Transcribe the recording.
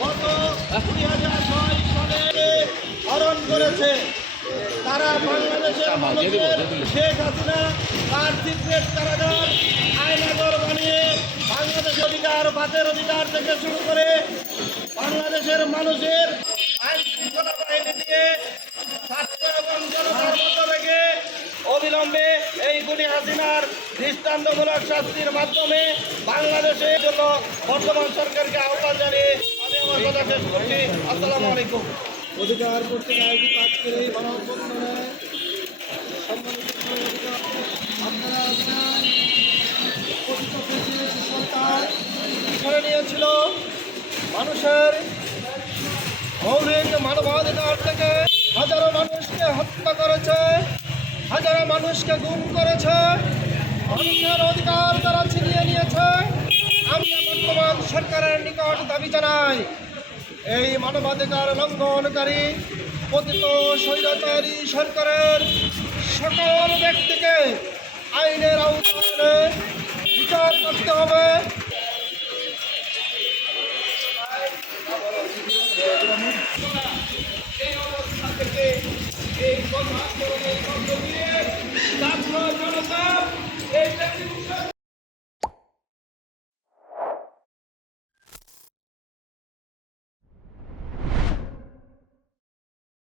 গত 2006 সালে হরণ করেছে। তারা বাংলাদেশের মানুষের শেখ হাসিনা তার সিক্রেট কারাগার আয়নাগর বানিয়ে বাংলাদেশের অধিকার, ভাতের অধিকার থেকে শুরু করে বাংলাদেশের মানুষের আইন শৃঙ্খলা বাহিনী দিয়ে ছাত্র এবং জনতার মতো রেখে অবিলম্বে এই খুনি হাসিনার দৃষ্টান্তমূলক শাস্তির মাধ্যমে বাংলাদেশের জন্য বর্তমান সরকারকে আহ্বান জানিয়ে আমি আমার কথা শেষ করছি। আসসালামু আলাইকুম। অধিকার করতে আয়োজিত আজকের এই মানববন্ধনে সম্মানিত আপনারা সরকার ধরে নিয়েছিল মানুষের মৌলিক মানবাধিকার থেকে হাজারো মানুষকে হত্যা করেছে, হাজারো মানুষকে গুম করেছে, মানুষের অধিকার তারা ছিনিয়ে নিয়েছে। আমি বর্তমান সরকারের নিকট দাবি জানাই, এই মানবাধিকার লঙ্ঘনকারী পতিত স্বৈরাচারী সরকারের সকল ব্যক্তিকে আইনের আওতায় বিচার করতে হবে। এই অবস্থা থেকে এই ছাত্র জনতা